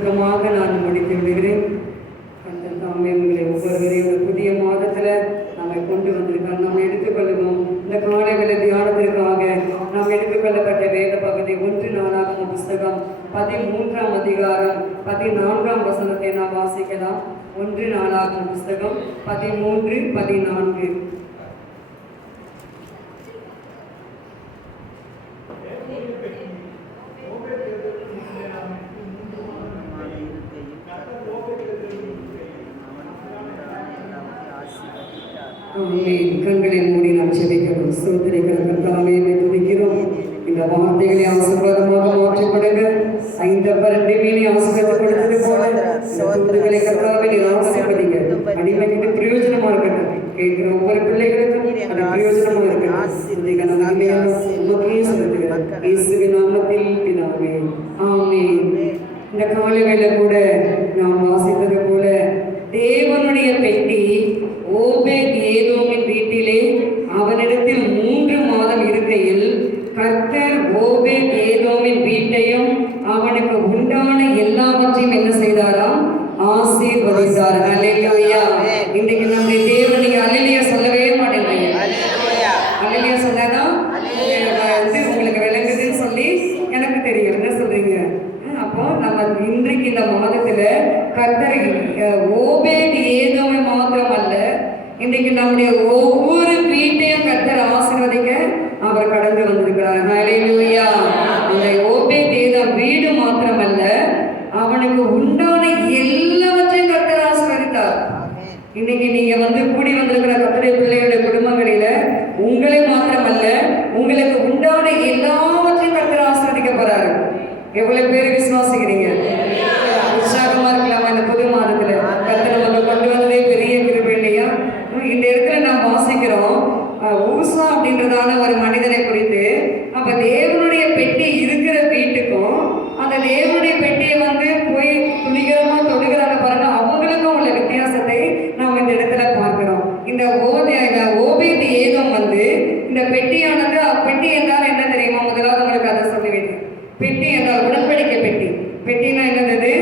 நான் முடித்து விடுகிறேன். கர்த்தர் தாமே உங்களை ஒவ்வொருவரையும் ஒரு புதிய மாதத்துல நம்மை கொண்டு வந்திருக்காங்க. நாம் எடுத்துக்கொள்ளுவோம். இந்த காலை வேளை தியானத்திற்காக நாம் எடுத்துக்கொள்ளப்பட்ட வேத பகுதி 1 நாளாகமம் புஸ்தகம் 13ஆம் அதிகாரம் 14ஆம் வசனத்தை நாம் வாசிக்கலாம். 1 நாளாகமம் புஸ்தகம் 13, 14. கண்களை மூடி நாம் செபிக்கிறோம். சோதனைகளை கர்த்தாவே துதிக்கிறோம். இந்த வார்த்தைகளை ஆசீர்வாதமாக மாற்றப்படுங்க. 5 மீனை ஆசீர்வாதம் கொடுத்தது போல சோதனைகளை கர்த்தாவே ஆசீர்வதிங்க. அடிமைக்கு பிரயோஜனமா இருக்கட்டும். கேட்கிற ஒவ்வொரு பிள்ளைகளுக்கும் அது பிரயோஜனமா இருக்கட்டும். இயேசுவின் நாமத்தில் பிதாவே, ஆமென். இந்த காலை வேளை கூட நாம் வாசித்தது போல தேவனுடைய பெட்டி ஓபேத் ஏதோமின் வீட்டிலே அவனிடத்தில் 3 மாதம் இருக்கையில் கர்த்தர் ஓபேத் ஏதோமின் வீட்டையும் அவனுக்கு உண்டான எல்லாவற்றையும் என்ன செய்தாராம்? ஆசீர்வதித்தார். அல்லேலூயா. இன்றைக்கு நம்முடைய தேவன், நீங்க அல்லேலூயா சொல்லவே மாட்டேங்கிறீங்க. அல்லேலூயா சொன்னாதான் உங்களுக்கு விளங்குதுன்னு சொல்லி எனக்கு தெரியும். என்ன சொல்றீங்க? அப்போ நம்ம இன்றைக்கு இந்த மாதத்துல கர்த்தர் ஓபேத் ஏதோமை மாத்திரம் அல்ல, இன்றைக்கு நம்முடைய ஒவ்வொரு வீட்டையும் கர்த்தர் ஆசீர்வதிக்க அவர் கடந்து வந்திருக்கிறார். ஹல்லேலூயா. அந்த ஓபேத் ஏதோம் வீடு மாத்திரம் அல்ல, அவனுக்கு உண்டான எல்லாவற்றையும் கர்த்தர் ஆசீர்வதித்தார். இன்னைக்கு நீங்க கூடி வந்திருக்கிற கர்த்தருடைய பிள்ளைகளுடைய குடும்பங்களில உங்களை மாத்திரம் அல்ல, உங்களுக்கு உண்டான எல்லாவற்றையும் கர்த்தர் ஆசீர்வதிக்க போறாரு. எவ்வளவு பேர் விசுவாசிக்கிறீங்க? உற்சாகமா இருக்கலாமா? இந்த புது மாதத்துல கர்த்தர் நமக்கு கொண்டு வந்ததே பெரிய கிருபை இல்லையா? இந்த இடத்துல நாம் வாசிக்கிறோம் ஊசா அப்படின்றதான ஒரு மனிதனை குறித்து. அப்ப தேவனுடைய பெட்டி இருக்கிற வீட்டுக்கும் அந்த தேவனுடைய பெட்டியை போய் துணிகரமா தொடுகிறாங்க பாருங்க, அவங்களுக்கும் உள்ள வித்தியாசத்தை நாம் இந்த இடத்துல பார்க்கிறோம். இந்த ஓபேத் ஏதோம் இந்த பெட்டியானது, பெட்டி என்றால் என்ன தெரியுமா? முதலாவது உங்களுக்கு அதை சொல்லுவேன். பெட்டி என்றால் உடன்படிக்கை பெட்டி. பெட்டினா என்னது?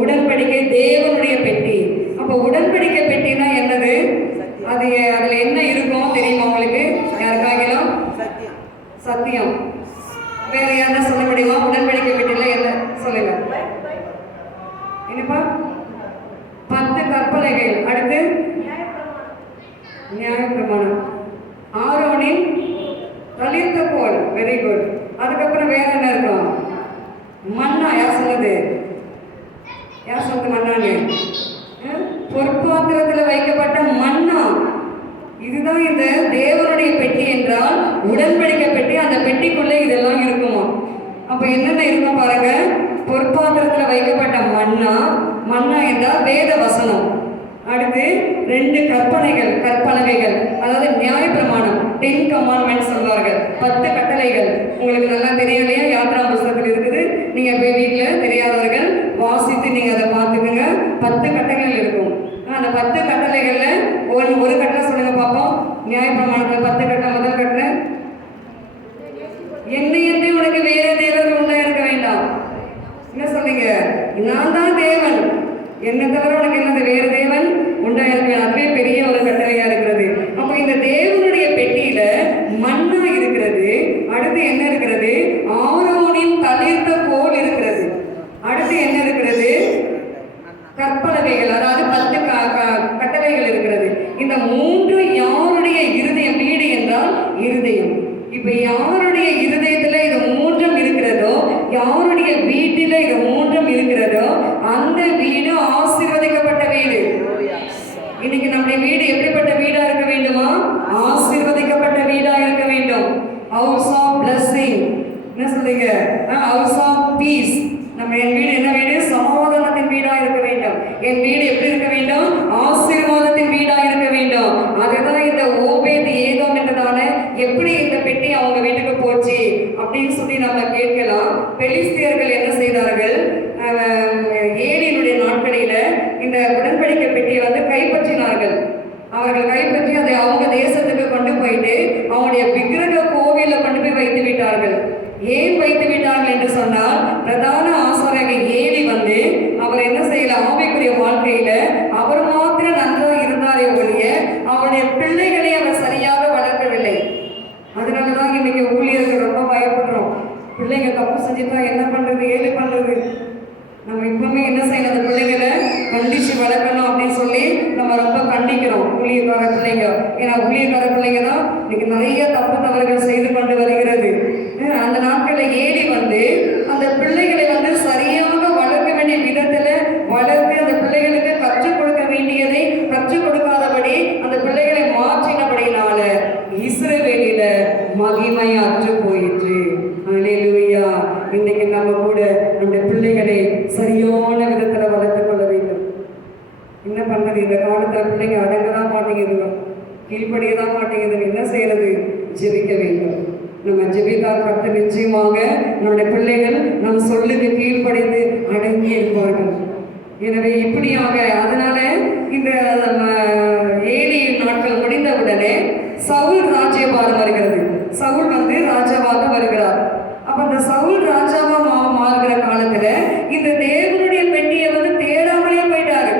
உடன்படிக்கை, தேவனுடைய பெட்டி. அப்ப உடன்படிக்கை பெட்டினா என்னது? அதுல என்ன இருக்கும் தெரியுமா உங்களுக்கு? யாருக்காகலாம்? சத்தியம். வேற யாரா சொல்ல முடியுமா? உடன்படிக்கை பெட்டியில என்ன சொல்லுங்க? என்னப்பா? 10 கற்பனைகள். அடுத்து நியாயப்பிரமாணம். ஆரோனின் தளிர்த்த கோல். Very good. அதுக்கப்புறம் வேற என்ன இருக்கும்? மன்னா. யார் சொன்னது? யார் சொன்னது மன்னான்னு? பொற்பாத்திரத்துல வைக்கப்பட்ட மன்னா. இதுதான் இந்த தேவனுடைய பெட்டி என்றால் உடன்படிக்கை பெட்டி. அந்த பெட்டிக்குள்ள இதெல்லாம் இருக்குமா? அப்ப என்னென்ன இருக்கும் பாருங்க. பொற்பாத்திரத்துல வைக்கப்பட்ட மன்னா. மன்னா என்றால் வேத வசனம். அடுத்து 2 கற்பலகைகள், அதாவது நியாயப்பிரமாணம், 10 கமாண்ட்மெண்ட்ஸ் சொல்வார்கள். 10 கட்டளைகள். உங்களுக்கு நல்லா தெரியும் இல்லையா? யாத்ரா புஸ்தகத்தில் இருக்குது. நீங்க போய் வீட்டில் தெரியாதவர்கள் வாசித்து நீங்க அதை பார்த்துக்குங்க. 10 கட்டளைகள் இருக்கும். அந்த 10 கட்டளைகள்ல ஒரு கட்டளை சொல்லுங்க பார்ப்போம். நியாயப்பிரமாணத்துல 10 கட்டளை. முதல் கட்டளை, என்னை உனக்கு வேற தேவர்கள் உண்டா இருக்க வேண்டாம். என்ன சொல்றீங்க? நான் தான் தேவன், என்ன தவிர உனக்கு என்னது வேறு தேவன் உண்டாயிருக்க. அதுவே பெரிய ஒரு கட்டளையா இருக்கிறது. அப்ப இந்த தேவனுடைய பெட்டியில மன்னா இருக்கிறது. அடுத்து என்ன இருக்கிறது? ஆரோனின் தளிர்த்த கோல் இருக்கிறது. அடுத்து என்ன இருக்கிறது? கற்பலகைகள், அதாவது 10 கட்டளைகள் இருக்கிறது. இந்த 3 யாருடைய இருதயம்? வீடு என்றால் இருதயம். இப்ப யாருடைய இருதயத்துல இது 3 இருக்கிறதோ, யாருடைய வீட்டில இது 3 இருக்கிறதோ, அந்த வீடு ஆசீர்வதிக்கப்பட்ட வீடு. இன்னைக்கு நம்முடைய வீடு எப்படிப்பட்ட வீடா இருக்க வேண்டுமா? ஆசீர்வதிக்கப்பட்ட வீடா இருக்க வேண்டும். House of blessing. என்ன சொல்றீங்க? House of piece. என் வீடு என்ன வீடு? சமாதானத்தின் வீடா இருக்க வேண்டும். என் வீடு எப்படி இருக்க வேண்டும்? ஆசீர்வாதத்தின் வீடா இருக்க வேண்டும். அதுதான் இந்த ஓபேத் ஏதோம் என்றதான எப்படி இந்த பெட்டி அவங்க வீட்டுக்கு போச்சு அப்படின்னு சொல்லி நம்ம கேட்கலாம். பெலிஸ்தியர்கள் என்ன செய்தார்கள்? ஏலியினுடைய நாட்களில இந்த உடன்படிக்கை பெட்டியை கைப்பற்றினார்கள். அவர்கள் கைப்பற்றி அதை அவங்க தேசத்துக்கு கொண்டு போயிட்டு அவங்களுடைய விக்கிரக கோவில கொண்டு போய் வைத்து விட்டார்கள். ஏன் வைத்து விட்டார்கள் என்று சொன்னால், பிரதான ஆசாரியர்கள் ஏலி நம்ம இப்பவுமே என்ன செய்யணும், அந்த பிள்ளைங்களை கண்டிச்சு வளர்க்கணும் அப்படின்னு சொல்லி நம்ம ரொம்ப கண்டிக்கிறோம். ஊழியக்கார பிள்ளைங்க, ஏன்னா ஊழியக்கார பிள்ளைங்க தான் இன்னைக்கு நிறைய தப்பு தவறுகள் செய்து கொண்டு வருகிறது. அந்த நாட்களில் ஏடி வந்து அந்த பிள்ளைகளை வந்து சரியாக வளர்க்க வேண்டிய விதத்துல வளர்த்து அந்த பிள்ளைகளுக்கு கற்றுக் கொடுக்க வேண்டியதை கற்றுக் கொடுக்காதபடி அந்த பிள்ளைகளை மாற்றினபடினால இஸ்ரவேலில மகிமை அற்று போயிற்று. அல்லேலூயா. இன்னைக்கு நம்ம கூட அந்த பிள்ளைகளை சரியான விதத்துல வளர்த்துக் கொள்ள வேண்டும். என்ன பண்றது, இந்த காலத்துல பிள்ளைங்க அடங்கதான் மாட்டேங்குதுங்க, கீழ்ப்படியதான் மாட்டேங்குது. என்ன செய்யறது? ஜெபிக்க வேண்டும். நம்ம ஜெபித்தால் கர்த்தர் நிச்சயமாக நம்முடைய பிள்ளைகள் நம் சொல்லுக்கு கீழ்ப்படிந்து அடங்கி இருப்பார்கள். எனவே இப்படியாக அதனால இந்த ஏழு நாட்கள் முடிந்தவுடனே சவுல் ராஜ்யபாரம் வருகிறது. சவுல் வந்து ராஜாவாக வருகிறார். அப்ப அந்த சவுல் ராஜாவா மாறுகிற காலத்துல இந்த தேவனுடைய பெட்டியை வந்து தேடாமலே போயிட்டாரு.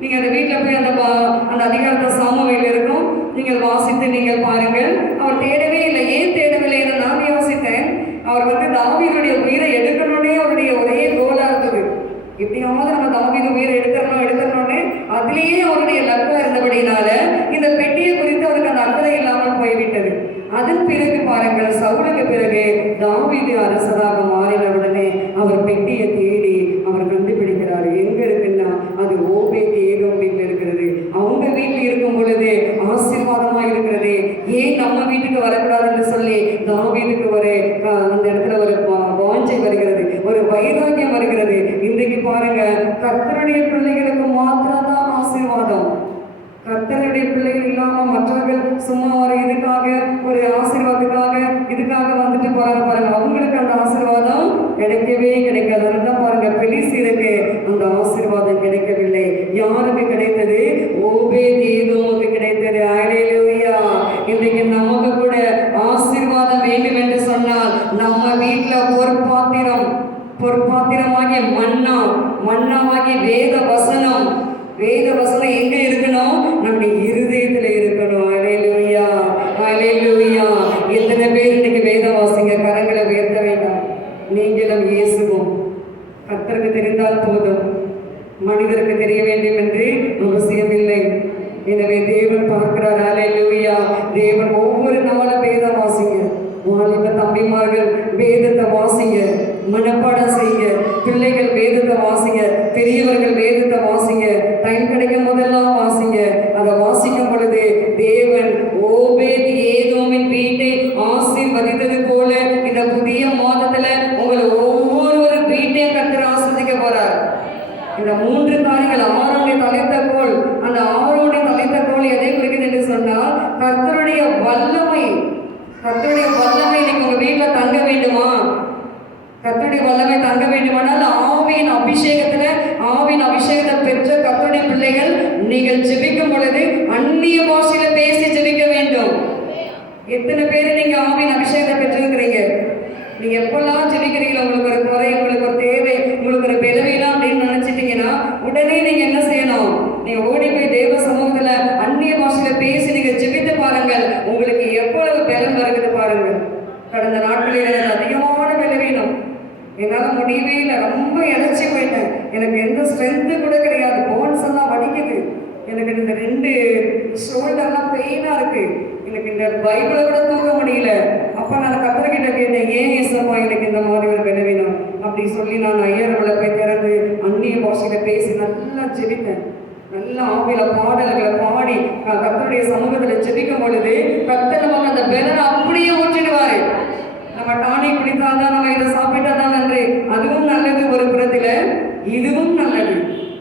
நீங்க அந்த வீட்டுல போய் அந்த அதிகாரத்தை சாமுவேல் இருக்கும், நீங்கள் வாசித்து நீங்கள் பாருங்கள். அவர் தேடவே இல்லை. ஏன் தேடவில்லை என்று நான் யோசித்தேன். அவர் வந்து தாவீதுடைய உயிரை எடுக்கணும்னே அவருடைய ஒரே கோலா இருந்தது. எப்படியாவது நம்ம தாவீது உயிரை எடுக்கணும்னு அதுலேயே அவருடைய லக்கம் இருந்தபடினால இந்த பெட்டியை குறித்து அவருக்கு அந்த அக்கறை இல்லாமல் போய்விட்டது. அதன் பிறகு பாருங்கள், சவுலுக்கு பிறகு தாவீது அரசராக மாறினவுடனே அவர் பெட்டியை தேடி அவர் கண்டுபிடிக்கிறார். எங்க இருக்குன்னா அது ஓபேத் ஏதோம் வீட்டில் இருக்கிறது. அவங்க வீட்டில் இருக்கும் பொழுது ஆசீர்வாதமா இருக்கிறது. ஏன் நம்ம வீட்டுக்கு வரக்கூடாது என்று சொல்லி தாவீதுக்கு ஒரு அந்த இடத்துல ஒரு வாஞ்சை வருகிறது, ஒரு வைராக்கியம் வருகிறது. இன்றைக்கு பாருங்க, கர்த்தருடைய பிள்ளைகளுக்கு மாத்திரம்தான் ஆசீர்வாதம். கர்த்தருடைய பிள்ளைகள் இல்லாம மற்றவர்கள் சும்மா ஒரு இதுக்காக ஒரு ஆசீர்வாதத்துக்காக இதுக்காக வந்துட்டு போறாங்க பாருங்க, அவங்களுக்கு அந்த ஆசீர்வாதம் கிடைக்கவே கிடைக்காது. அதுதான் பாருங்க, பெலிஸ்தருக்கு அந்த ஆசீர்வாதம் கிடைக்கவில்லை. யாருக்கு கிடைத்தது? ஓபேத் ஏதோமுக்கு கிடைத்தது. அல்லேலூயா. இன்றைக்கு நமக்கு கூட ஆசீர்வாதம் வேண்டும் என்று சொன்னால் நம்ம வீட்டுல பொற்பாத்திரமாகிய மன்னாவாகிய வேத வசனம் எங்க இருக்கணும்? நம்முடைய இருதயத்துல இருக்கணும். அல்லேலூயா, அல்லேலூயா. எத்தனை பேர் இன்னைக்கு வேத வாசிங்க? கரங்களை உயர்த்த வேண்டாம். நீங்களும் இயேசுவும் கர்த்தருக்கு தெரிந்தால் போதும், மனிதருக்கு தெரிய வேண்டும் என்று அவசியமில்லை. எனவே தேவன் பார்க்கிறார். அல்லேலூயா. தேவன் ஒவ்வொரு நாளும் வேதம் வாசிங்க. வாலிப தம்பிமார்கள் வேதத்தை வாசிங்க, மனப்பாடம் செய்ய. பிள்ளைகள் வேதத்தை வாசிங்க, பெரியவர்கள் வேதத்தை வாசிங்க. டைம் கிடைக்கும் போதெல்லாம் வாசிங்க. அதை வாசிக்கும் பொழுது தேவன் ஓபேத் ஏதோமின் வீட்டை ஆசீர்வதித்தது போல இந்த புதிய மாதத்துல உங்களை ஒவ்வொரு வீட்டையும் கர்த்தர் ஆசீர்வதிக்க போறார். இந்த 3 காரியங்கள், ஆரோனை தலைத்த கோல். அந்த ஆரோனை தலைத்த கோல் எதை குறிக்குது என்று சொன்னால் கர்த்தருடைய வல்லமை. கர்த்தருடைய வல்லமை இன்னைக்கு உங்க வீட்டுல தங்க வேண்டுமா? கர்த்தருடைய வல்லமை தங்க வேண்டுமானால் ஆவியின் அபிஷேகத்தை பெற்ற கர்த்தருடைய பிள்ளைகள் நீங்கள் ஜெபிக்கும் பொழுது அந்நிய பாஷையில பேசி ஜெபிக்க வேண்டும். எத்தனை பேர் நீங்க ஆவியின் அபிஷேகத்தை பெற்றிருக்கிறீங்க? நீங்க எப்பெல்லாம் ஜெபிக்கிறீங்களோ, உங்களுக்கு ஒரு குறை, உங்களுக்கு ஒரு தேவை, உங்களுக்கு ஒரு பலவீனம் அப்படின்னு நினைச்சிட்டீங்கன்னா உடனே நீங்க என்ன செய்யணும்? நீங்க ஓடி போய் தேவ சமூகத்துல அந்நிய பாஷையில பேசி நீங்க ஜெபித்து பாருங்கள். உங்களுக்கு எவ்வளவு பலன் வருகிறது பாருங்கள். கடந்த நாட்களில் எனக்கு அதிகமான பலவீனம், என்னால் முடியவே இல்லை. ரொம்ப இழைச்சி போயிட்டேன். எனக்கு எந்த ஸ்ட்ரென்த்து கூட கிடையாது. போன்ஸ் எல்லாம் வலிக்குது. எனக்கு இந்த 2 ஷோல்டர்லாம் பெயினாக இருக்கு. எனக்கு இந்த பைபிளை கூட தூக்க முடியல. அப்போ நான் கர்த்தர்கிட்ட கேட்டேன், ஏன் ஏசப்பா எனக்கு இந்த மாதிரி ஒரு பலவீனம் அப்படி சொல்லி நான் ஐயர்களை போய் திறந்து அந்நிய பாஷையில பேசி நல்லா ஜெபித்தேன். நல்லா ஆவில பாடல்களை பாடி கர்த்தருடைய சமூகத்துல ஜெபிக்கும் பொழுது கர்த்தர் நமக்கு அந்த பலனை அப்படியே ஊற்றிடுவாரு. நம்ம டானிக் குடித்தால்தான், நம்ம இதை சாப்பிட்டாதான் நன்றி, அதுவும் நல்லது ஒரு புறத்துல, இதுவும் நல்லது.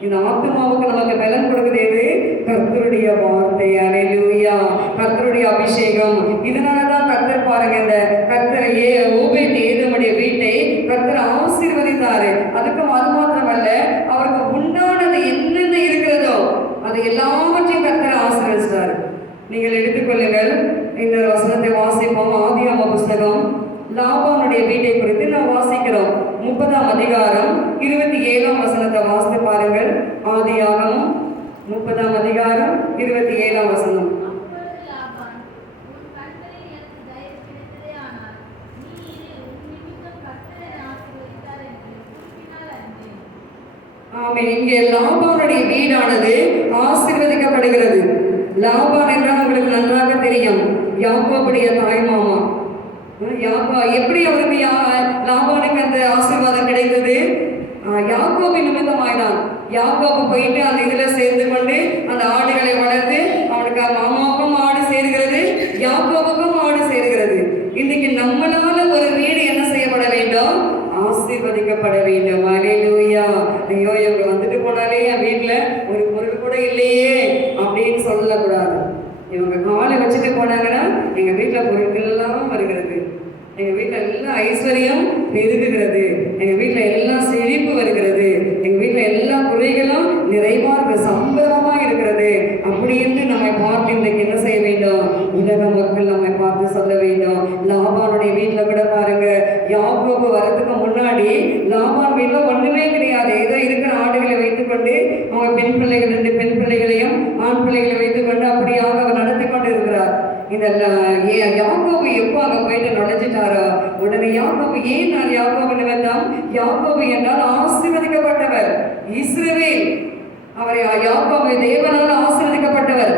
இந்த ஆத்மாவுக்கு நமக்கு பலன் கொடுக்குது எது? கர்த்தருடைய வார்த்தை. அல்லேலூயா. கர்த்தருடைய அபிஷேகம். இதனாலதான் கர்த்தர் பாருங்க, இந்த கர்த்தர் ஓபேத் ஏதோமுடைய வீட்டை கர்த்தர் ஆசீர்வதித்தாரு. அது மாத்திரமல்ல, அவருக்கு உண்டானது என்னென்ன இருக்கிறதோ அது எல்லாவற்றையும் கர்த்தர் ஆசீர்வதித்தார். நீங்கள் எடுத்துக்கொள்ளுங்கள், இந்த வசனத்தை வாசிப்போம். ஆதியாகம புஸ்தகம் லாபானுடைய வீட்டை குறித்து நாம் வாசிக்கிறோம். 30ஆம் அதிகாரம் 27ஆம் வசனத்தை வாசித்து பாருங்கள். ஆதியாகமம் 30ஆம் அதிகாரம் 27ஆம் வசனம். ஆமென். இங்கே லாபானுடைய வீடானது ஆசீர்வதிக்கப்படுகிறது. லாபான் என்றால் உங்களுக்கு நன்றாக தெரியும், யாக்கோபுடைய தாய் மாமா. எப்படி அவருக்கு லாபானுக்கு அந்த ஆசீர்வாதம் கிடைத்தது? யாக்கோபின் நிமித்தமாய்தான். யாக்கோபு போயிட்டு அந்த இதுல சேர்ந்து கொண்டு அந்த ஆடுகளை வளர்த்து அவனுக்கு மாமாவுக்கும் ஆடு சேர்கிறது, யாக்கோபுக்கும் ஆடு சேர்கிறது. இன்னைக்கு நம்மளால ஒரு வீடு என்ன செய்யப்பட வேண்டும்? ஆசீர்வதிக்கப்பட வேண்டும். அல்லேலூயா. ஐயோ இவங்க வந்துட்டு போனாலே என் வீட்டுல ஒரு பொருள் கூட இல்லையே அப்படின்னு சொல்லக்கூடாது. இவங்க காலை வச்சுட்டு போனாங்கன்னா எங்க வீட்டுல பொருட்கள் எல்லாம் வருகிறது, எங்க வீட்டுல எல்லாம் ஐஸ்வர்யம் பெருகுகிறது, எங்க வீட்டுல எல்லாம் செழிப்பு வருகிறது, எங்க வீட்டுல எல்லா குறைகளும் நிறைவாக சம்பளமா இருக்கிறது அப்படி என்று நம்மை பார்த்து இன்றைக்கு என்ன செய்ய வேண்டும்? உலக மக்கள் நம்மை பார்த்து சொல்ல வேண்டும். லாபானுடைய வீட்டுல கூட பாருங்க, யாக்கோபு வரதுக்கு முன்னாடி லாபான் வீட்டுல ஒண்ணுமே கிடையாது. ஏதோ இருக்கிற ஆடுகளை வைத்துக்கொண்டு அவங்க பெண் பிள்ளைகள் 2 பெண் பிள்ளைகளையும் ஆண் பிள்ளைகளை வைத்துக்கொண்டு அப்படியாக அவர் நடத்தி கொண்டு இருக்கிறார். இந்த யாக்கோபு எப்போ அங்க போயிட்டு நுழைஞ்சிட்டாரோ உடனே யாக்கோபு, ஏன் நான் யாக்கோபு நிமித்தம்? யாக்கோபு என்றால் ஆசீர்வதிக்கப்பட்டவர், இஸ்ரவேல். அவர் யாக்கோபு தேவனால் ஆசீர்வதிக்கப்பட்டவர்.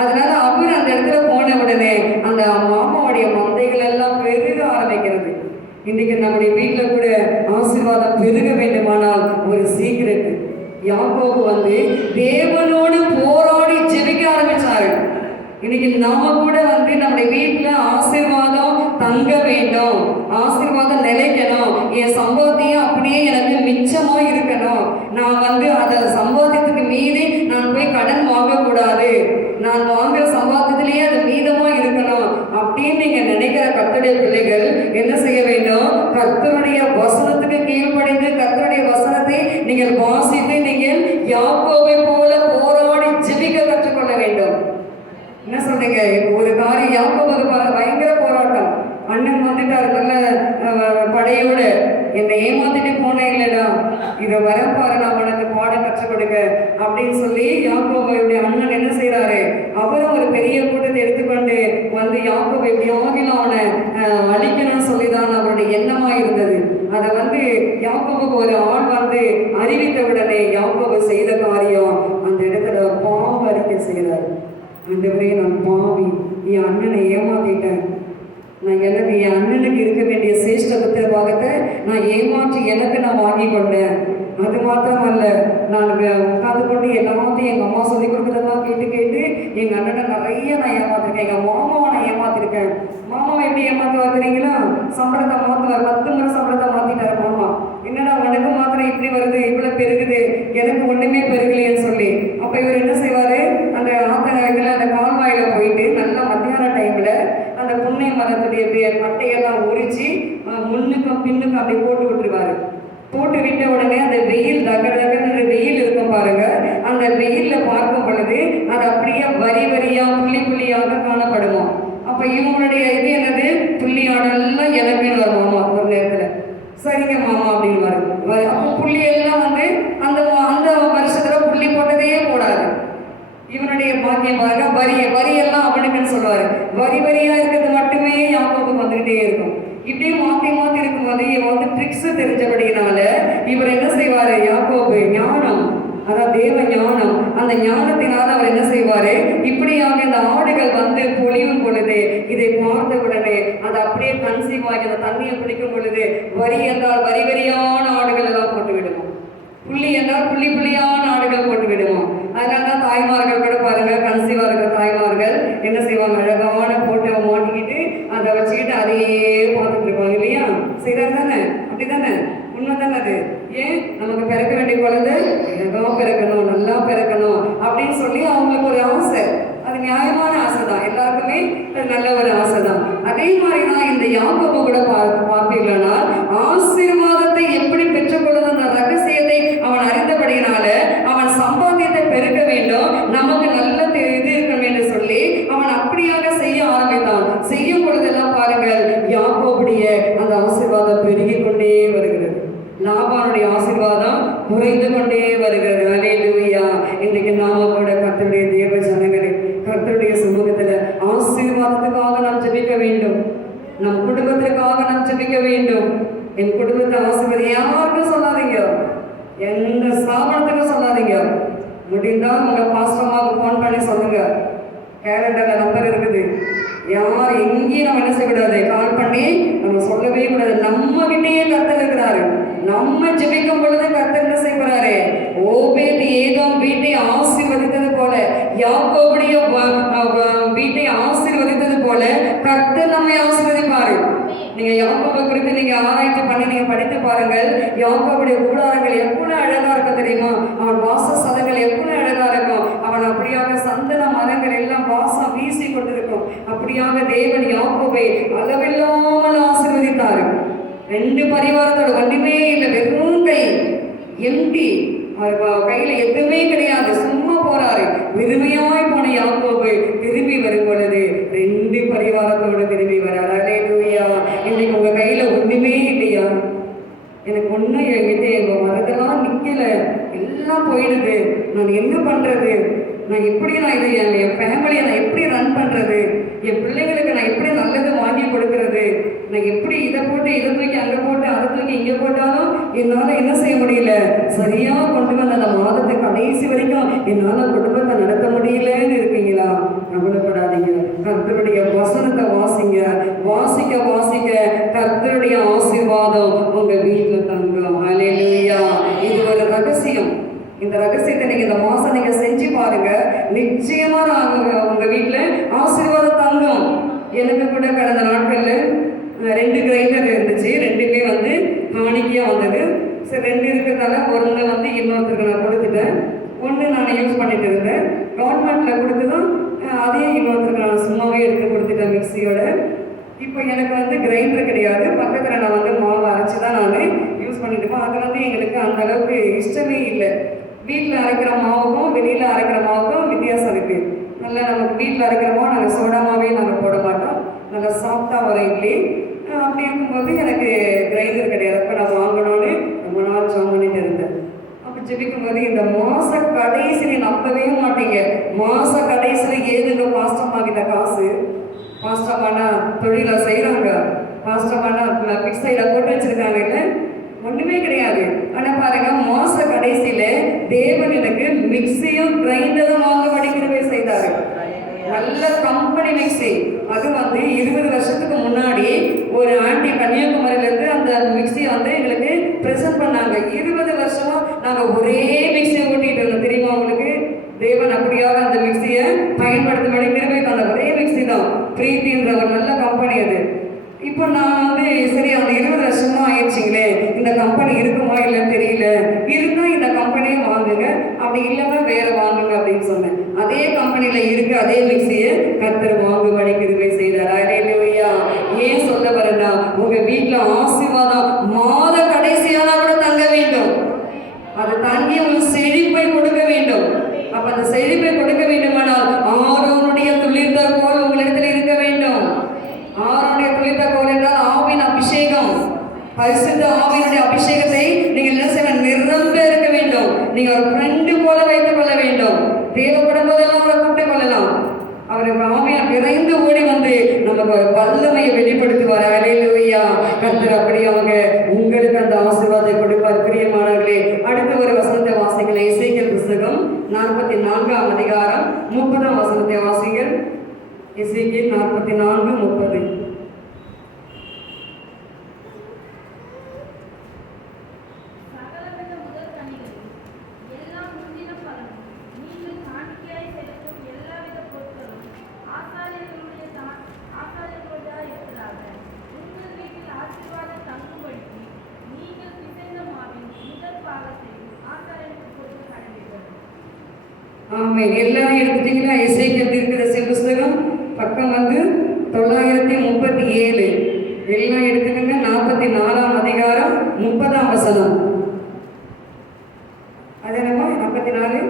அதனால அவர் அந்த இடத்துல போன உடனே அந்த மாமாவுடைய மந்தைகள் எல்லாம் பெருக ஆரம்பிக்கிறது. இன்னைக்கு நம்முடைய வீட்டுல கூட ஆசீர்வாதம் பெருக வேண்டுமானால் ஒரு சீக்கிரட், யாக்கோபு தேவனோடு போராடி ஜெபிக்க ஆரம்பிச்சாரு. இன்னைக்கு நாம கூட நம்முடைய வீட்டுல ஆசீர்வாதம் தங்க வேண்டும், ஆசீர்வாதம் நிலைக்கணும், என் சம்பாத்தியம் அப்படியே எனக்கு மிச்சமா இருக்கணும், நான் அதை சம்பாத்தியத்துக்கு மீறி நான் போய் கடன் வாங்கக்கூடாது, நான் வாங்குற சம்பாத்தியத்திலேயே அது மீதமா இருக்கணும் அப்படின்னு நீங்க நினைக்கிற கர்த்தருடைய பிள்ளைகள் என்ன செய்ய வேண்டும்? கர்த்தருடைய வசனத்துக்கு கீழ்ப்படிந்து கர்த்தருடைய வசனத்தை நீங்கள் வாசித்து நீங்கள் யாக்கோபை போல போராடி ஜெபிக்க கற்றுக்கொள்ள வேண்டும். என்ன சொல்றீங்க? ஒரு காரியம் யாக்கோபுக்கு பயங்கர போராட்டம். அண்ணன் வந்துட்டாரு நல்ல படையோட, என்னை ஏமாத்திட்டு போனே இல்லடா, இதை வரப்பாரு நான் உனக்கு பாடம் கற்றுக் கொடுக்க அப்படின்னு சொல்லி யாக்கோபுடைய அண்ணன் என்ன செய்யறாரு? அவரும் ஒரு பெரிய கூட்டத்தை எடுத்துக்கொண்டு யாக்கோபு எப்படியாவது அவனை அழிக்கணும்னு சொல்லிதான் அவருடைய எண்ணமா இருந்தது. அதை யாக்கோபுக்கு ஒரு ஆள் அறிவித்த உடனே யாக்கோபு செய்த காரியம் அந்த இடத்துல பாவ அறிக்கை செய்கிறார். ஆண்டவரே, நான் பாவி, என் அண்ணனை ஏமாத்திட்டேன், நான் எனக்கு என் அண்ணனுக்கு இருக்க வேண்டிய சிரேஷ்ட பாகத்தை நான் ஏமாற்றி எனக்கு நான் வாங்கி கொண்டேன். அது மாத்திரமல்ல, நான் உட்காந்து கொண்டு எல்லாத்தையும் எங்கள் அம்மா சொல்லி கொடுக்குறதெல்லாம் கேட்டு கேட்டு எங்கள் அண்ணனை நிறைய நான் ஏமாத்திருக்கேன், எங்கள் மாமாவை நான் ஏமாத்திருக்கேன். மாமாவை எப்படி ஏமாத்துவார் தெரியுங்களா? சம்பளத்தை மாற்றுவார், 10 முறை சம்பளத்தை மாற்றிட்டாரு மாமா. என்னடா உனக்கு மாத்திரம் இப்படி வருது, இவ்வளோ பெருகுது, எனக்கு ஒன்றுமே பெருகலையேன்னு சொல்லி அப்போ இவர் என்ன செய்வார்? அந்த ஆத்தங்கரையில் அந்த கால்வாயில போயிட்டு நல்லா மத்தியான டைமில் அந்த புன்னை மரத்துடைய மட்டையெல்லாம் உரிச்சு முன்னுக்கும் பின்னுக்கும் அப்படி போட்டு விட்டுருவாரு. போட்டு விட்ட உடனே அந்த வெயில் தகர வெயில் இருக்கும் பாருங்க, அந்த வெயில்ல பார்க்கும் பொழுது அது அப்படியே வரி வரியா புள்ளி புள்ளியாக காணப்படுமா. அப்ப இவங்களுடைய இது என்னது? புள்ளியாடெல்லாம் இறங்கின்னு வருமாமா ஒரு நேரத்துல. சரிங்க மாமா அப்படின்னு வரும். அப்போ புள்ளி எல்லாம் அந்த அந்த வருஷத்துல புள்ளி போட்டதையே போடாது. இவனுடைய பாக்கியம் பாருங்க, வரியெல்லாம் அவனுக்குன்னு சொல்லுவாரு. வரியா இருக்கிறது மட்டுமே யாக்கோபுக்கு வந்துகிட்டே இருக்கும். இப்படியே மாத்தி இருக்கும்போது இவன் ட்ரிக்ஸ் தெரிஞ்சபடினால இவர் என்ன செய்வாரு? யாக்கோபு ஞானம், அதான் தேவ ஞானம், அந்த ஞானத்தினால அவர் என்ன செய்வாரு? இப்படியாக இந்த ஆடுகள் பொழியும் பொழுது இதை பார்த்த உடனே அது அப்படியே கன்சீவ் ஆகி அந்த தண்ணியை பிடிக்கும் பொழுது வரி என்றால் வரியான ஆடுகள் எல்லாம் போட்டு விடுவோம், புள்ளி என்றால் புள்ளியான ஆடுகள் போட்டு விடுவோம். அதனாலதான் தாய்மார்கள் கூட பாருங்க, கன்சீவா இருக்கிற தாய்மார்கள் என்ன செய்வாங்க? அழகான போட்டோ மாட்டிக்கிட்டு அதை வச்சுக்கிட்டு அதையே பார்த்துட்டு இருப்பாங்க இல்லையா? செய்யறது தானே? அப்படிதானே? உண்மைதானே அது? ஏன் நமக்கு பிறக்க வேண்டிய குழந்தை அழகா பிறக்கணும், நல்லா பிறக்கணும் அப்படின்னு சொல்லி அவங்களுக்கு ஒரு ஆசை. அது நியாயமான ஆசை தான், எல்லாருக்குமே அது நல்ல ஒரு ஆசை தான். அதே மாதிரிதான் இந்த யாக்கோபு கூட பார்த்தீங்கன்னா ஆசீர்வாதத்தை எப்படி பெற்றுக்கொள்ளும் அந்த ரகசியத்தை அவன் அறிந்தபடியினால அவன் சம்பாத்தியத்தை பெருக்க வேண்டும், நமக்கு நல்ல இது இருக்கணும் என்று சொல்லி அவன் அப்படியாக செய்ய ஆரம்பித்தான். செய்யும் பொழுதெல்லாம் பாருங்கள், யாக்கோபுடைய அந்த ஆசீர்வாதம் பெருகி கொண்டே வருகிறது, லாபானுடைய ஆசீர்வாதம் குறைந்து கொண்டே வருகிறது. அல்லேலூயா. இன்றைக்கு நாம கூட கர்த்தருடைய தேவ ஜனங்களே, கர்த்தருடைய சமூகத்துல ஆசீர்வாதத்துக்காக நாம் ஜெபிக்க வேண்டும், நம் குடும்பத்திற்காக நாம் ஜெபிக்க வேண்டும். என் குடும்பத்தை ஆசீர்வாதம் யாருக்கும் சொல்லாதீங்க, எந்த ஸ்தாபனத்துக்கு சொல்லாதீங்க. முடிந்தால் உங்க பாஸ்டர்மாவுக்கு ஃபோன் பண்ணி சொல்லுங்க. கேலண்டர்ல நம்பர் இருக்குது. யார் எங்கேயும் நம்ம என்ன செய்யக்கூடாது, கால் பண்ணி நம்ம சொல்லவே கூடாது. நம்ம கிட்டேயே கர்த்தர் இருக்கிறாரு. நம்ம ஜெபிக்கும் பொழுது கர்த்தர் என்ன செய்கிறாரு, ஓபேத் ஏதோம் வீட்டை ஆசீர்வதித்தது போல, யாக்கோபுடைய வீட்டை ஆசீர்வதித்தது போல கர்த்தர் நம்மை ஆசீர்வதிப்பாரு. நீங்க யாக்கோபை குறித்து நீங்க ஆராய்ச்சி பண்ணி நீங்க படித்து பாருங்கள். யாக்கோபுடைய கூடாரங்கள் எவ்வளவு அழகா இருக்கும் தெரியுமா? அவன் வாசஸ்தலங்கள் எவ்வளவு அழகா இருக்கும். அவன் அப்படியாக சந்தன மரங்கள் எல்லாம் வாசம் வீசி கொண்டிருக்கும். அப்படியாக தேவன் யாக்கோபை அளவில்லாமல் ஆசீர்வதித்தாரு. 2 பரிவாரத்தோட ஒன்றுமே இல்லை, வெறும் கை, எம்டி, அவர் கையில எதுவுமே கிடையாது, சும்மா போறாரு. வெறுமையாய் போன யாக்கோபு திரும்பி வரும் பொழுது 2 பரிவாரத்தோடு திரும்பி வராரு. அல்லேலூயா. இன்னைக்கு உங்க கையில ஒண்ணுமே இல்லையா? எனக்கு ஒன்றும் என்கிட்ட வரதெல்லாம் நிக்கல, எல்லாம் போயிடுது, நான் என்ன பண்றது, நான் எப்படி நான் இதை என் ஃபேமிலியை நான் எப்படி ரன் பண்றது, என் பிள்ளைங்களுக்கு நான் எப்படி நல்லது வாங்கி கொடுக்கறது, நான் எப்படி இதை போட்டு இதை தூக்கி அங்கே போட்டு அதை தூக்கி இங்கே போட்டாலும் என்னால் என்ன செய்ய முடியல, சரியாக கொண்டு வந்த அந்த மாதத்தை கடைசி வரைக்கும் என்னால் குடும்பத்தை நடத்த முடியலன்னு இருக்கீங்களா? கவலைப்படாதீங்க. கர்த்தருடைய வசனத்தை வாசிங்க. வாசிக்க வாசிக்க கர்த்தருடைய ஆசீர்வாதம் உங்க வீட்டில் தங்கும். அல்லேலூயா. இது ஒரு ரகசியம். இந்த ரகசியத்தை நீங்க இந்த மாசம் நீங்க செஞ்சு பாருங்க. நிச்சயமா உங்க வீட்டுல ஆசீர்வாதம் தங்கும். எனக்கு கூட கடந்த நாட்கள்ல 2 கிரைண்டர் இருந்துச்சு. 2மே வந்து காணிக்கையா வந்தது. சரி, 2 இருக்கிறதால ஒன்று வந்து இன்னொருத்தருக்கு நான் கொடுத்துட்டேன். 1 நான் யூஸ் பண்ணிட்டு இருந்தேன். கவர்மெண்ட்ல கொடுத்துதான் அதையும் இன்னொருத்தருக்கு நான் சும்மாவே எடுத்து கொடுத்துட்டேன் மிக்சியோட. இப்போ எனக்கு வந்து கிரைண்டர் கிடையாது. பக்கத்தில் நான் வந்து மாவு அரைச்சி தான் நான் யூஸ் பண்ணிட்டு இருப்பேன். அது வந்து எங்களுக்கு அந்த அளவுக்கு இஷ்டமே இல்லை. வீட்டில் அரைக்கிற மாவுக்கும் வெளியில் அரைக்கிற மாவுக்கும் வித்தியாசம் இருக்குது. நல்லா நமக்கு வீட்டில் அரைக்கிற மாவு நாங்கள் சோடாமாவே நாங்கள் போட மாட்டோம். நல்லா சாஃப்டாக வர இட்லி. அப்படி இருக்கும்போது எனக்கு கிரைண்டர் கிடையாது. அப்போ நான் வாங்கணும்னு ரொம்ப நாள் ஜாம் பண்ணிட்டு இருந்தேன். அப்போ ஜெபிக்கும் போது இந்த மாத கடைசியில் நம்பவே மாட்டீங்க, மாத கடைசியில் ஏதுங்க பாஸ்டம்மாக்கிட்ட காசு, பாஸ்டம்மானா தொழிலை செய்கிறாங்க, பாஸ்டம்மானா பிக்ஸையில் போட்டு வச்சுருக்காங்க, இல்லை ஒன்றுமே கிடையாது. ஆனால் பாருங்க, மாச கடைசியில தேவன் எனக்கு மிக்சியும் கிரைண்டரும் வாங்க படிக்கிறவே செய்தாரு. நல்ல கம்பெனி மிக்சி. அது வந்து 20 வருஷத்துக்கு முன்னாடி ஒரு ஆண்டி கன்னியாகுமரியிலேருந்து அந்த மிக்சியை வந்து எங்களுக்கு ப்ரெசென்ட் பண்ணாங்க. 20 வருஷமா நாங்கள் ஒரே மிக்சியை ஓட்டிட்டு இருந்தோம். தெரியுமா உங்களுக்கு? தேவன் அப்படியாக அந்த மிக்சியை பயன்படுத்தும்படி கிருபை தந்த ஒரே மிக்சி தான். பிரீத்தின்ற ஒரு நல்ல கம்பெனி அது. இப்போ நான் வந்து சரி, அந்த 20 வருஷமா ஆயிடுச்சிங்களே, இந்த கம்பெனி இருக்குமா இல்லைன்னு தெரியல, இருந்தால் இந்த கம்பெனியை வாங்குங்க, அப்படி இல்லைன்னா வேற வாங்குங்க அப்படின்னு சொன்னேன். அதே கம்பெனியில இருக்கு அதே மிக்சியை கர்த்தர் வாங்கும்படி கிருபை செய்தார். அல்லேலூயா. ஏன் சொல்ல வரேன்னா, உங்க வீட்டுல ஆசீர்வாதம் மாத கடைசியானா கூட தங்க வேண்டும். அது தங்கி உங்களுக்கு செழிப்பை கொடுக்க வேண்டும். அப்ப அந்த செழிப்பை கொடுக்க வேண்டுமானால் ஆரோனுடைய துளிர்த்த கோல் உங்களிடத்தில் இருக்க வேண்டும். ஆரோனுடைய துளிர்த்த கோல் என்றால் ஆவின் அபிஷேகம். பரிசுத்த ஆவியினுடைய அபிஷேகத்தை நீங்கள் என்ன செய்ய, நிரம்ப இருக்க வேண்டும். நீங்க ஒரு ஃப்ரெண்டு போல வைத்துக் கொள்ள வேண்டும். தேவைப்படும் போதெல்லாம் அவரை கூப்பிட்டு கொள்ளலாம். அவருக்கு ஆவியா விரைந்து ஓடி வந்து நமக்கு ஒரு வல்லமையை வெளிப்படுத்துவார். அல்லேலூயா. கர்த்தர் அப்படி அவங்க உங்களுக்கு அந்த ஆசீர்வாதத்தை கொடுப்பார். பிரியமானவர்களே, அடுத்த ஒரு வசனத்தை வாசிங்கள். எசேக்கியேல் புத்தகம் 44ஆம் அதிகாரம் 30ஆம் வசனத்தை வாசிங்கள். எசேக்கியேல் 44:30. ஆமென். எல்லாரும் எடுத்துட்டீங்களா? எசேக்கியேல் தீர்க்கதரிசி புத்தகம் பக்கம் வந்து 937. எல்லாம் எடுத்துக்கங்க. 44ஆம் அதிகாரம் 30ஆம் வசனம். அது என்னமோ 44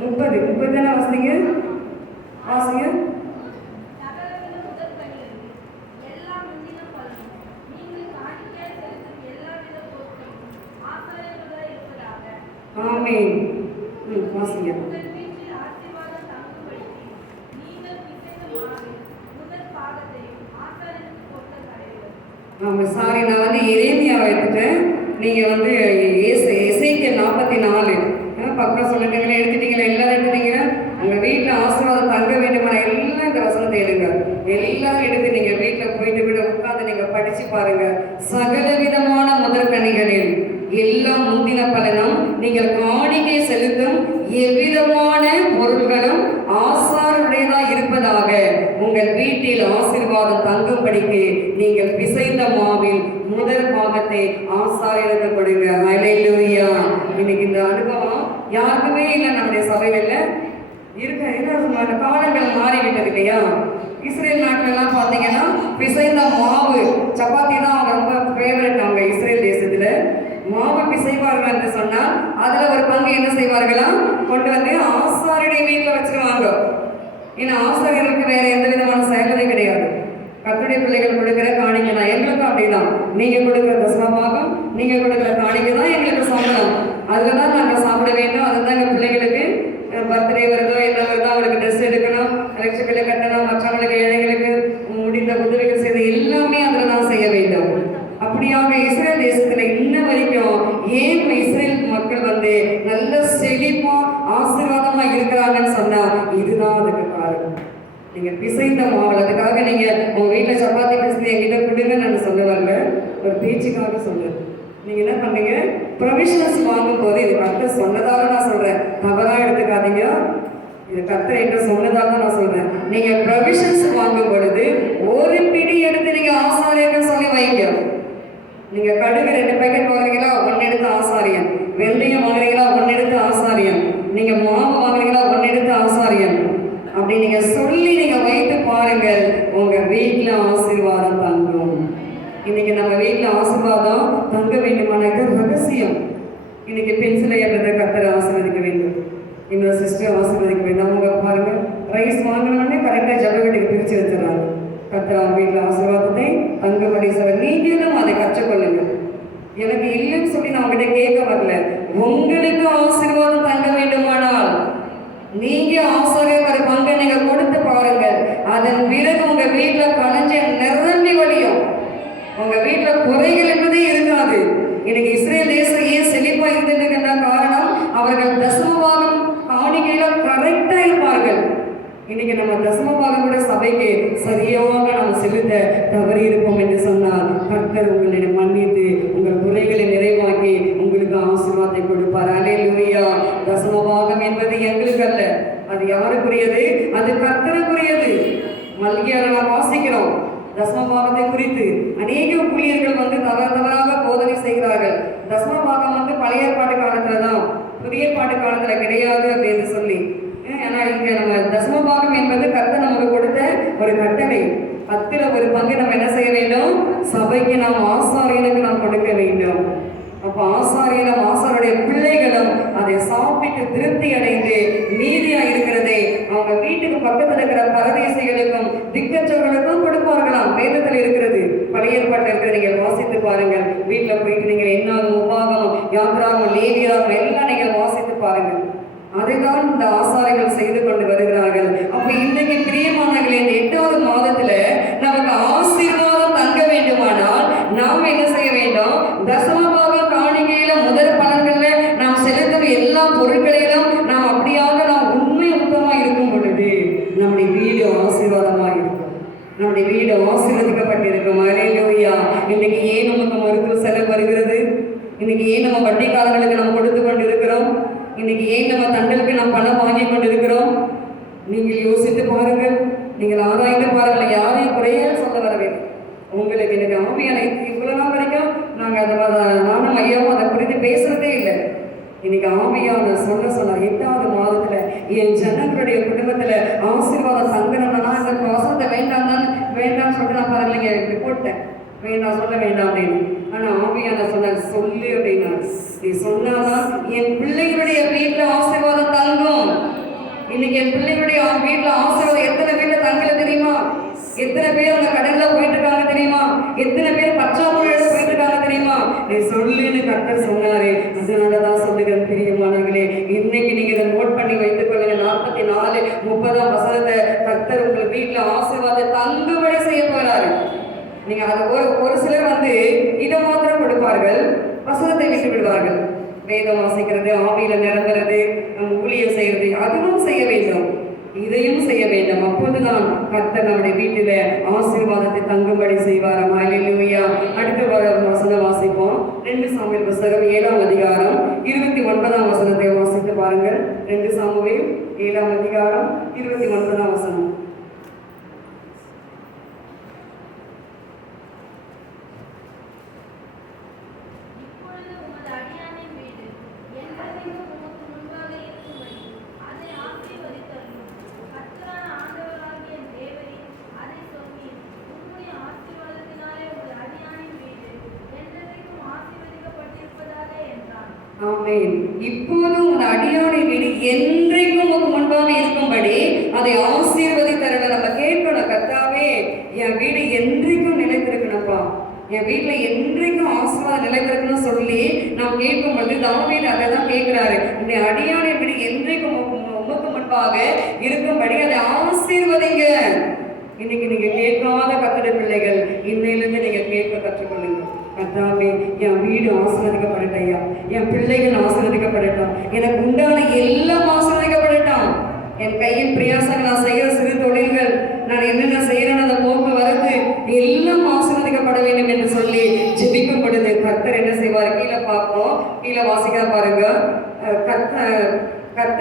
30 தானே வாசிங்க. வாசிங்க. ஆமென். வாசிங்க. ஆமாம், சாரி, நான் வந்து எரேமியாவை எடுத்துட்டேன். நீங்கள் வந்து 44 பக்கம் சொல்லிட்டீங்களா, எடுத்துட்டீங்களா? எல்லாரும் எடுத்துட்டீங்கன்னா உங்க வீட்டுல ஆசீர்வாதம் தங்க வேண்டுமான எல்லாம் இந்த வசனத்தை எடுங்க. எல்லாரும் எடுத்து நீங்க வீட்டுல போயிட்டு விட உட்கார்ந்து நீங்க படிச்சு பாருங்க. சகல விதமான முதற்கனிகளில் எல்லாம் முந்தின பலனும் நீங்கள் காணிக்கை செலுத்தும் எவ்விதமான பொருள்களும் ஆசாருடையதா இருப்பதாக உங்கள் வீட்டில் ஆசீர்வாதம் தங்கும்படிக்கு நீங்கள் பிசைந்த மாவில் முதல் பாகத்தை ஆசாரியருக்கு கொடுங்க. ஹல்லேலூயா. இன்னைக்கு இந்த அனுபவம் யாருக்குமே இல்லை நம்முடைய சபையில இருக்க. என்ன காலங்கள் மாறிவிட்டது இல்லையா? இஸ்ரேல் நாட்டிலெல்லாம் பார்த்தீங்கன்னா பிசைந்த மாவு சப்பாத்தி தான் அவங்க ரொம்ப ஃபேவரட். அவங்க இஸ்ரேல் தேசத்துல மாவு பிசைவார்கள் என்று சொன்னால் அதுல ஒரு பங்கு என்ன செய்வார்களா, கொண்டு வந்து ஆசாரியுடைய வீட்டில் வச்சிருவாங்க. ஏன்னா ஆசாரியர்களுக்கு வேற எந்த விதமான செயலே கிடையாது. கர்த்தருடைய பிள்ளைகள் கொடுக்கிற காணிக்கை தான். எங்களுக்கும் அப்படிதான். நீங்க கொடுக்கிற தசமபாகம், நீங்க கொடுக்கிற காணிக்கை தான் எங்களுக்கு சம்பளம். அதுலதான் நாங்க சாப்பிட வேண்டும். அதுதான் எங்க பிள்ளைகளுக்கு பர்த்டே வருதோ என்ன வருதோ அவங்களுக்கு ட்ரெஸ் எடுக்கணும், எலக்ட்ரிக்கலை கட்டணும், மற்றவங்களுக்கு ஏழைகளுக்கு முடிந்த உதவிகள் செய்த எல்லாமே அதுல தான் செய்ய வேண்டும். அப்படியாக இஸ்ரேல் தேசத்துல இன்ன வரைக்கும் ஏன் இஸ்ரேல் மக்கள் வந்து நல்ல செழிப்பா ஆசீர்வாதமா இருக்கிறாங்கன்னு சொன்னா இதுதான் அதுக்கு காரணம். நீங்க பிசைந்த மாவு. அதுக்காக நீங்க உங்க வீட்டுல சப்பாத்தி பிசைந்து என்கிட்ட கொடுங்க நான் சொல்ல வரல, ஒரு பேச்சுக்காக சொல்றேன். நீங்க என்ன பண்ணீங்க, ப்ரொவிஷன்ஸ் வாங்கும் போது இது கர்த்தர் சொன்னதால நான் சொல்றேன், தவறா எடுத்துக்காதீங்க. இது கர்த்தர் என்கிட்ட சொன்னதால நான் சொல்றேன். நீங்க ப்ரொவிஷன்ஸ் வாங்கும் பொழுது ஒரு பிடி எடுத்து நீங்க ஆசாரியர்கள் சொல்லி வைங்க. நீங்க கடுகு 2 பேக்கெட் வாங்குறீங்களா, 1 எடுத்து ஆசாரியன். வெந்தயம் வாங்குறீங்களா, 1 எடுத்து ஆசாரியன். நீங்க மாவு வாங்குறீங்களா, 1 எடுத்து ஆசாரியன். அப்படி நீங்க சொல்லி நீங்க வைத்து பாருங்கள், உங்க வீட்டுல ஆசீர்வாதம் தங்கும். இன்னைக்கு நம்ம வீட்டுல ஆசீர்வாதம் தங்க வேண்டுமான ரகசியம். இன்னைக்கு பென்சிலை எழுத கர்த்தர் ஆசீர்வதிக்க வேண்டும், இன்னொரு சிஸ்டர் ஆசீர்வதிக்க வேண்டும். அவங்க பாருங்க ரைஸ் வாங்கினோடனே கரெக்டா ஜப வீட்டுக்கு பிரிச்சு வச்சுறாங்க. கர்த்தர் அவங்க வீட்டுல ஆசீர்வாதத்தை தங்கபடி சொல்ல நீங்களும் அதை கற்றுக்கொள்ளுங்க. எனக்கு இல்லைன்னு சொல்லி நான் உங்ககிட்ட கேட்க வரல. உங்களுக்கு ஆசீர்வாதம் தங்க வேண்டுமானால் நீங்க ஆசாரியர் பங்கை நீங்க கொடுத்து பாருங்க. அதன் பிறகு உங்க வீட்டுல கலைஞ்ச நிரம்பி வழியும். உங்க வீட்டுல குறைகள் என்பதே இருக்காது. இன்னைக்கு இஸ்ரேல் தேசம் ஏன் செழிப்பா இருந்ததுக்கு காரணம் அவர்கள் தசமபாகம் காணிக்கையில கரெக்டா இருப்பார்கள். இன்னைக்கு நம்ம தசமபாகம் கூட சபைக்கு சரியாக நாம் செலுத்த தவறி இருப்போம் என்று சொன்னால் கர்த்தர் உங்களிடம் மன்னித்து உங்கள் குறைகளை நிறைவாக்கி உங்களுக்கு ஆசீர்வாதத்தை கொடுப்பார். அல்லேலூயா. தசமபாகம் என்பது எங்களுக்கு அல்ல, அது யாருக்குரியது? அது கர்த்தருக்குரியது. மல்கியால நாம் வாசிக்கிறோம் தசமபாகத்தை குறித்து. அநேக ஊழியர்கள் வந்து தவறாக போதனை செய்கிறார்கள். தசமபாகம் வந்து பழைய ஏற்பாட்டு காலத்துலதான், புதிய ஏற்பாட்டு காலத்துல கிடையாது அப்படின்னு சொல்லி. ஏன்னா இங்க நம்ம தசமபாகம் என்பது கர்த்தர் நமக்கு கொடுத்த ஒரு கட்டளை. 10ல் 1 பங்கு நம்ம என்ன செய்ய வேண்டும்? சபைக்கு நாம் ஆசாரியனுக்கு நாம் கொடுக்க வேண்டும். அப்ப ஆசாரியனும் ஆசாருடைய பிள்ளைகளும் அதை சாப்பிட்டு திருப்தி அடைந்து மீதியா இருக்கிறதை அவங்க வீட்டுக்கு பக்கத்தில் இருக்கிற பரதேசிகளுக்கும் திக்கற்றவர்களுக்கும் கொடுப்பார்களாம். வேதத்தில் இருக்கிறது, பழைய ஏற்பாட்டில் இருக்கிற நீங்க வாசித்து பாருங்கள். வீட்டுல போயிட்டு நீங்க என்னாகும், உபாகமம், யாத்திராகம், லேவியராகம் எல்லாம் நீங்க வாசித்து பாருங்கள். அதைதான் இந்த ஆசாரிகள் செய்து கொண்டு வருகிறார்கள். அப்ப இன்னைக்கு பிரியமானவர்களே, இந்த 8வது மாதத்துல நமக்கு ஆசீர்வாதம் தங்க வேண்டுமானால் நாம் என்ன செய்ய வேண்டும்? தசமபாக காணிக்கையில முதல் பலன்கள்ல நாம் செலுத்தும் எல்லா பொருட்களிலும் நாம் அப்படியாக நாம் உண்மை உத்தமா இருக்கும் பொழுது நம்முடைய வீடு ஆசீர்வாதமா இருக்கும், நம்முடைய வீடு ஆசீர்வதிக்கப்பட்டிருக்கும். அல்லேலூயா. இன்னைக்கு ஏன் நமக்கு மருத்துவ செலவு வருகிறது? இன்னைக்கு ஏன் நம்ம வட்டி காலங்களுக்கு நம்ம கொடுத்து கொண்டு இருக்கிறோம்? இன்னைக்கு ஏன் நம்ம தண்டலுக்கு நாம் பணம் வாங்கி கொண்டு இருக்கிறோம்? நீங்கள் யோசித்து பாருங்கள், நீங்கள் ஆராய்ந்து பாருங்கள். யாரையும் குறைய சொல்ல வரவே உங்களுக்கு. எனக்கு ஆவியான இவ்வளவு நாள் வரைக்கும் நாங்கள் நானும் ஐயாவும் அதை குறித்து பேசுறதே இல்லை. இன்னைக்கு ஆவியான சொன்னார் 8வது மாதத்துல என் ஜனங்களுடைய குடும்பத்துல ஆசீர்வாதம் சங்கரம்னா இந்த வசனத்தை வேண்டாம்னு சொல்லிட்டு நான் பாருங்க இப்படி போட்டேன், வேண்டாம் சொல்ல வேண்டாம் அப்படின்னு. ஆனா ஆவியான சொன்னார் சொல்லு அப்படின்னா, நீ சொன்னாதான் என் பிள்ளைகளுடைய வீட்டுல ஆசீர்வாதம் தங்கும். இன்னைக்கு என் பிள்ளைகளுடைய வீட்டுல ஆசீர்வாதம் எத்தனை பேர்ல தங்கல தெரியுமா? எத்தனை பேர் அவங்க கடல்ல போயிட்டு இருக்காங்க தெரியுமா? எத்தனை பேர் பச்சாமொழியோட போயிட்டு இருக்காங்க தெரியுமா? நீ சொல்லுன்னு கர்த்தர் சொன்னாரு. அதனாலதான் சொல்லுகிறேன் பிரியமானவர்களே, இன்னைக்கு நீங்க இதை நோட் பண்ணி வைத்துக் கொள்ளுங்க. 44, 30ஆம் வசனத்தை கர்த்தர் உங்கள் வீட்டுல ஆசீர்வாதத்தை தங்குபடி செய்ய போறாரு. நீங்க அதை ஒரு சிலர் வந்து இதை மாத்திரம் கொடுப்பார்கள், வசனத்தை விட்டு விடுவார்கள். வேதம் வாசிக்கிறது, ஆவியில நிரம்புறது, நம்ம ஊழியம் செய்யறது, அதுவும் செய்ய வேண்டும், இதையும் செய்ய வேண்டும். அப்போதுதான் கர்த்தர் நம்முடைய வீட்டில ஆசீர்வாதத்தை தங்கும்படி செய்வார். ஹல்லேலூயா. அடுத்த வசனம் வாசிப்போம். 2 சாமுவேல் புத்தகம் 7ஆம் அதிகாரம் 29ஆம் வசனத்தை வாசித்து பாருங்கள். 2 சாமுவேல் 7ஆம் அதிகாரம் 29ஆம் வசனம். ஆமென். இப்போதும் உன் அடியானின் வீடு என்றைக்கும் உனக்கு முன்பாக இருக்கும்படி அதை ஆசீர்வதித்தருள நம்ம கேட்கணும். கர்த்தாவே, என் வீடு என்றைக்கும் நிலைத்திருக்கணும்ப்பா, என் வீட்டுல என்றைக்கும் ஆசீர்வாதம் நிலைத்திருக்கணும்னு சொல்லி நாம் கேட்கும் பொழுது தாவீது அதை தான் கேட்கிறாரு. உன்னுடைய அடியானின் வீடு என்றைக்கும் உமக்கு முன்பாக இருக்கும்படி அதை ஆசீர்வதிங்க. இன்னைக்கு நீங்க கேட்காத கர்த்தருடைய பிள்ளைகள், இன்னையிலிருந்து நீங்க கேட்க கற்றுக்கொள்ளுங்க. கர்த்தாவே, என் வீடு ஆசீர்வதிக்கப்படட்டும் ஐயா, என் பிள்ளைகள் ஆசீர்வதிக்கப்படட்டும், எனக்கு உண்டான எல்லாம் ஆசீர்வதிக்கப்படட்டும், என் கையின் பிரயாசங்கள் நான் செய்ய